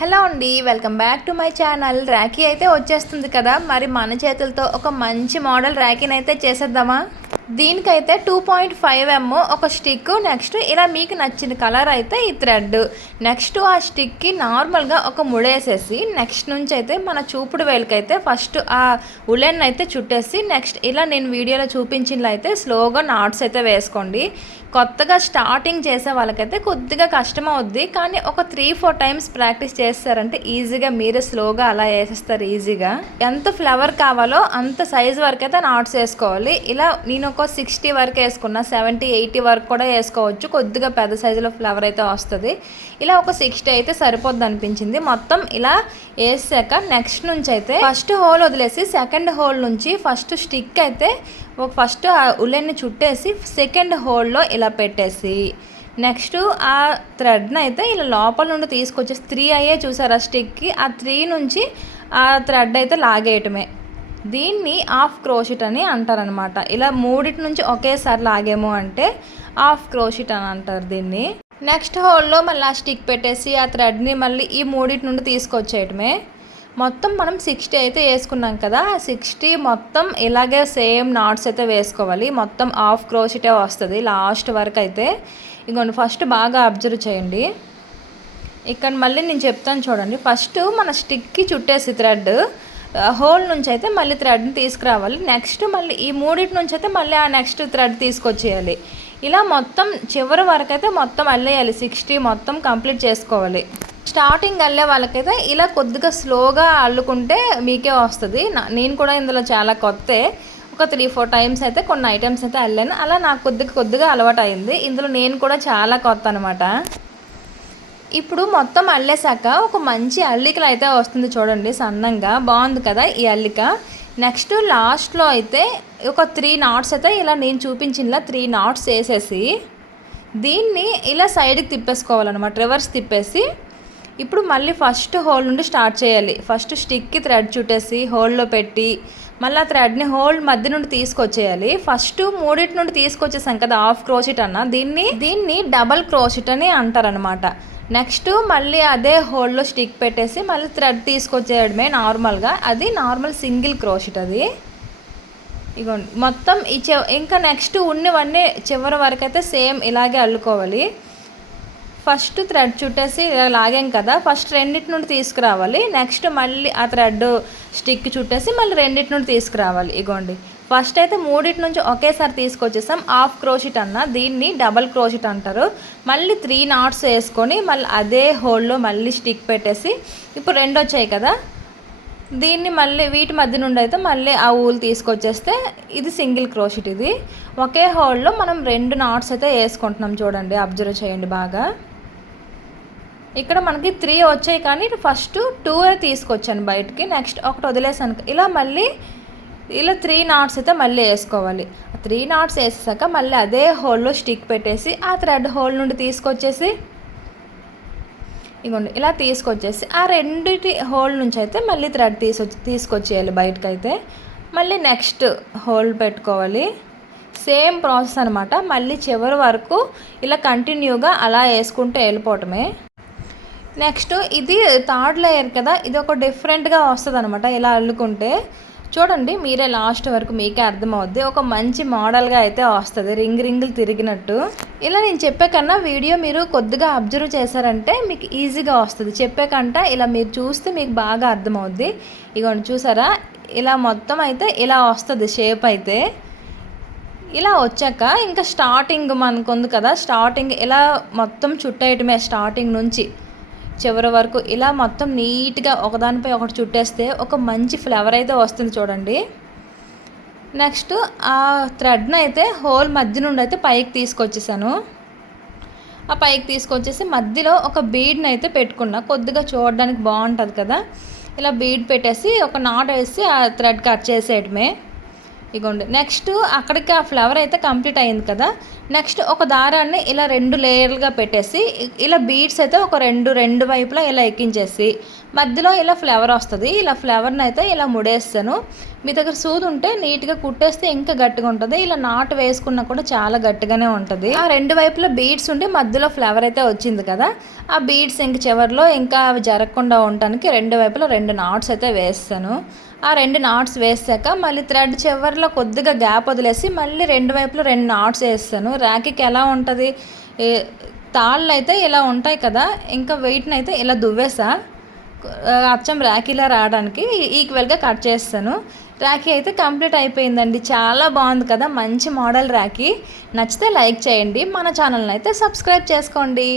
Hello అండి, welcome back to my channel. Rakhi అయితే వచ్చేస్తుంది కదా, మరి మన చేతులతో ఒక మంచి మోడల్ రాఖీని అయితే చేసేద్దామా? దీనికైతే 2.5 ఒక స్టిక్, నెక్స్ట్ ఇలా మీకు నచ్చిన కలర్ అయితే ఈ థ్రెడ్, నెక్స్ట్ ఆ స్టిక్కి నార్మల్గా ఒక ముడేసేసి నెక్స్ట్ నుంచి అయితే మన చూపుడు వేలకైతే ఫస్ట్ ఆ ఉలెన్ అయితే చుట్టేసి నెక్స్ట్ ఇలా నేను వీడియోలో చూపించినట్లు అయితే స్లోగా నాట్స్ అయితే వేసుకోండి. కొత్తగా స్టార్టింగ్ చేసే వాళ్ళకైతే కొద్దిగా కష్టం అవుద్ది, కానీ ఒక 3-4 టైమ్స్ ప్రాక్టీస్ చేస్తారంటే ఈజీగా మీరే స్లోగా అలా వేసేస్తారు. ఈజీగా ఎంత ఫ్లవర్ కావాలో అంత సైజ్ వరకు అయితే నాట్స్ వేసుకోవాలి. ఇలా నేను ఒక 60 వరకు వేసుకున్నా, 70-80 వరకు కూడా వేసుకోవచ్చు. కొద్దిగా పెద్ద సైజులో ఫ్లవర్ అయితే వస్తుంది. ఇలా ఒక 60 అయితే సరిపోద్ది అనిపించింది. మొత్తం ఇలా వేసాక నెక్స్ట్ నుంచి అయితే ఫస్ట్ హోల్ వదిలేసి సెకండ్ హోల్ నుంచి ఫస్ట్ స్టిక్ అయితే ఫస్ట్ ఆ ఉలెన్ని చుట్టేసి సెకండ్ హోల్లో ఇలా పెట్టేసి నెక్స్ట్ ఆ థ్రెడ్ని అయితే ఇలా లోపల నుండి తీసుకొచ్చేసి 3 అయ్యే చూసారు ఆ స్టిక్కి, ఆ 3 నుంచి ఆ థ్రెడ్ అయితే లాగేయటమే. దీన్ని హాఫ్ క్రోషెట్ అని అంటారనమాట. ఇలా మూడిటి నుంచి ఒకేసారి లాగేమో అంటే హాఫ్ క్రోషెట్ అని అంటారు దీన్ని. నెక్స్ట్ హోల్లో మళ్ళీ ఆ స్టిక్ పెట్టేసి ఆ థ్రెడ్ని మళ్ళీ ఈ మూడిటి నుండి తీసుకొచ్చేయటమే. మొత్తం మనం 60 అయితే వేసుకున్నాం కదా, ఆ 60 మొత్తం ఇలాగే సేమ్ నాట్స్ అయితే వేసుకోవాలి. మొత్తం హాఫ్ క్రోషెటే వస్తుంది లాస్ట్ వరకు అయితే. ఇంకొన్ని ఫస్ట్ బాగా అబ్జర్వ్ చేయండి. ఇక్కడ మళ్ళీ నేను చెప్తాను చూడండి. ఫస్ట్ మన స్టిక్కి చుట్టేసి థ్రెడ్ హోల్ నుంచి అయితే మళ్ళీ థ్రెడ్ని తీసుకురావాలి. నెక్స్ట్ మళ్ళీ ఈ మూడింటి నుంచి అయితే మళ్ళీ ఆ నెక్స్ట్ థ్రెడ్ తీసుకొచ్చేయాలి. ఇలా మొత్తం చివరి వరకు అయితే మొత్తం అల్లేయాలి. 60 మొత్తం కంప్లీట్ చేసుకోవాలి. స్టార్టింగ్ అల్లే వాళ్ళకైతే ఇలా కొద్దిగా స్లోగా అల్లుకుంటే మీకే వస్తుంది. నేను కూడా ఇందులో చాలా కొత్తే, ఒక 3-4 టైమ్స్ అయితే కొన్ని ఐటమ్స్ అయితే అల్లాను. అలా నాకు కొద్దిగా అలవాటు అయింది. ఇందులో నేను కూడా చాలా కొత్త అనమాట. ఇప్పుడు మొత్తం అల్లేసాక ఒక మంచి అల్లికలు అయితే వస్తుంది చూడండి, సన్నంగా బాగుంది కదా ఈ అల్లిక. నెక్స్ట్ లాస్ట్లో అయితే ఒక 3 నాట్స్ అయితే ఇలా నేను చూపించినలా 3 నాట్స్ వేసేసి దీన్ని ఇలా సైడ్కి తిప్పేసుకోవాలన్నమాట, రివర్స్ తిప్పేసి ఇప్పుడు మళ్ళీ ఫస్ట్ హోల్ నుండి స్టార్ట్ చేయాలి. ఫస్ట్ స్టిక్కి థ్రెడ్ చుట్టేసి హోల్లో పెట్టి మళ్ళీ ఆ థ్రెడ్ని హోల్ మధ్య నుండి తీసుకొచ్చేయాలి. ఫస్ట్ మూడింటి నుండి తీసుకొచ్చేసాం కదా హాఫ్ క్రోషెట్ అన్న, దీన్ని డబల్ క్రోషెట్ అని అంటారనమాట. నెక్స్ట్ మళ్ళీ అదే హోల్లో స్టిక్ పెట్టేసి మళ్ళీ థ్రెడ్ తీసుకొచ్చేయడమే నార్మల్గా. అది నార్మల్ సింగిల్ క్రోషెట్ అది. ఇగోండి మొత్తం ఇంకా నెక్స్ట్ ఉన్నవన్నీ చివరి వరకు అయితే సేమ్ ఇలాగే అల్లుకోవాలి. ఫస్ట్ థ్రెడ్ చుట్టేసి ఇలా లాగాం కదా, ఫస్ట్ రెండింటి నుండి తీసుకురావాలి. నెక్స్ట్ మళ్ళీ ఆ థ్రెడ్ స్టిక్ చుట్టేసి మళ్ళీ రెండింటి నుండి తీసుకురావాలి. ఇగోండి ఫస్ట్ అయితే మూడింటి నుంచి ఒకేసారి తీసుకొచ్చేసాం. హాఫ్ క్రోషెట్ అన్న, దీన్ని డబల్ క్రోషెట్ అంటారు. మళ్ళీ 3 నాట్స్ వేసుకొని మళ్ళీ అదే హోల్లో మళ్ళీ స్టిక్ పెట్టేసి ఇప్పుడు 2 వచ్చాయి కదా, దీన్ని మళ్ళీ వీటి మధ్య నుండి అయితే మళ్ళీ ఆ ఊలు తీసుకొచ్చేస్తే ఇది సింగిల్ క్రోషెట్. ఇది ఒకే హోల్లో మనం 2 నాట్స్ అయితే వేసుకుంటున్నాం చూడండి, అబ్జర్వ్ చేయండి బాగా. ఇక్కడ మనకి 3 వచ్చాయి కానీ ఫస్ట్ 2 తీసుకొచ్చాను బయటికి, నెక్స్ట్ ఒకటి వదిలేసాను. ఇలా మళ్ళీ ఇలా 3 నాట్స్ అయితే మళ్ళీ వేసుకోవాలి. 3 నాట్స్ వేసేసాక మళ్ళీ అదే హోల్లో స్టిక్ పెట్టేసి ఆ థ్రెడ్ హోల్ నుండి తీసుకొచ్చేసి ఇగోండి ఇలా తీసుకొచ్చేసి ఆ రెండిటి హోల్ నుంచి అయితే మళ్ళీ థ్రెడ్ తీసుకొచ్చేయాలి బయటకైతే. మళ్ళీ నెక్స్ట్ హోల్ పెట్టుకోవాలి. సేమ్ ప్రాసెస్ అనమాట. మళ్ళీ చివరి వరకు ఇలా కంటిన్యూగా అలా వేసుకుంటూ వెళ్ళిపోవటమే. నెక్స్ట్ ఇది థర్డ్ లేయర్ కదా, ఇది ఒక డిఫరెంట్గా వస్తుంది అనమాట. ఇలా అల్లుకుంటే చూడండి మీరే లాస్ట్ వరకు మీకే అర్థమవుద్ది. ఒక మంచి మోడల్గా అయితే వస్తుంది, రింగులు తిరిగినట్టు. ఇలా నేను చెప్పే కన్నా వీడియో మీరు కొద్దిగా అబ్జర్వ్ చేశారంటే మీకు ఈజీగా వస్తుంది. చెప్పే కంటే ఇలా మీరు చూస్తే మీకు బాగా అర్థమవుద్ది. ఇగోండి చూసారా, ఇలా మొత్తం అయితే ఇలా వస్తుంది షేప్ అయితే. ఇలా వచ్చాక ఇంకా స్టార్టింగ్ మనకు ఉంది కదా, స్టార్టింగ్ ఇలా మొత్తం చుట్టేయటమే. స్టార్టింగ్ నుంచి చివరి వరకు ఇలా మొత్తం నీట్గా ఒకదానిపై ఒకటి చుట్టేస్తే ఒక మంచి ఫ్లవర్ అయితే వస్తుంది చూడండి. నెక్స్ట్ ఆ థ్రెడ్ని అయితే హోల్ మధ్య నుండి అయితే పైకి తీసుకొచ్చేసాను. ఆ పైకి తీసుకొచ్చేసి మధ్యలో ఒక బీడ్ని అయితే పెట్టుకున్నా, కొద్దిగా చూడడానికి బాగుంటుంది కదా. ఇలా బీడ్ పెట్టేసి ఒక నాట్ వేసి ఆ థ్రెడ్ కట్ చేసేయటమే. ఇగోండి నెక్స్ట్ అక్కడికి ఆ ఫ్లవర్ అయితే కంప్లీట్ అయింది కదా. నెక్స్ట్ ఒక దారాన్ని ఇలా 2 లేయర్లుగా పెట్టేసి ఇలా బీడ్స్ అయితే ఒక రెండు వైపులా ఇలా ఎక్కించేసి మధ్యలో ఇలా ఫ్లవర్ వస్తుంది. ఇలా ఫ్లవర్ని అయితే ఇలా ముడేస్తాను. మీ దగ్గర సూది ఉంటే నీట్గా కుట్టేస్తే ఇంకా గట్టిగా ఉంటుంది. ఇలా నాటు వేసుకున్నా కూడా చాలా గట్టిగానే ఉంటుంది. ఆ 2 వైపులా బీడ్స్ ఉండి మధ్యలో ఫ్లవర్ అయితే వచ్చింది కదా, ఆ బీడ్స్ ఇంక చివరిలో ఇంకా అవి జరగకుండా ఉండటానికి 2 వైపులా 2 నాట్స్ అయితే వేస్తాను. ఆ 2 నాట్స్ వేసాక మళ్ళీ థ్రెడ్ చివరిలో కొద్దిగా గ్యాప్ వదిలేసి మళ్ళీ 2 వైపులా 2 నాట్స్ వేస్తాను. రాఖీకి ఎలా ఉంటుంది, తాళ్ళు అయితే ఇలా ఉంటాయి కదా, ఇంకా వెయిట్ని అయితే ఇలా దువ్వేసా అచ్చం రాఖీలా రావడానికి ఈక్వల్గా కట్ చేస్తాను. రాఖీ అయితే కంప్లీట్ అయిపోయిందండి. చాలా బాగుంది కదా, మంచి మోడల్ రాఖీ. నచ్చితే లైక్ చేయండి, మన ఛానల్ని అయితే సబ్స్క్రైబ్ చేసుకోండి.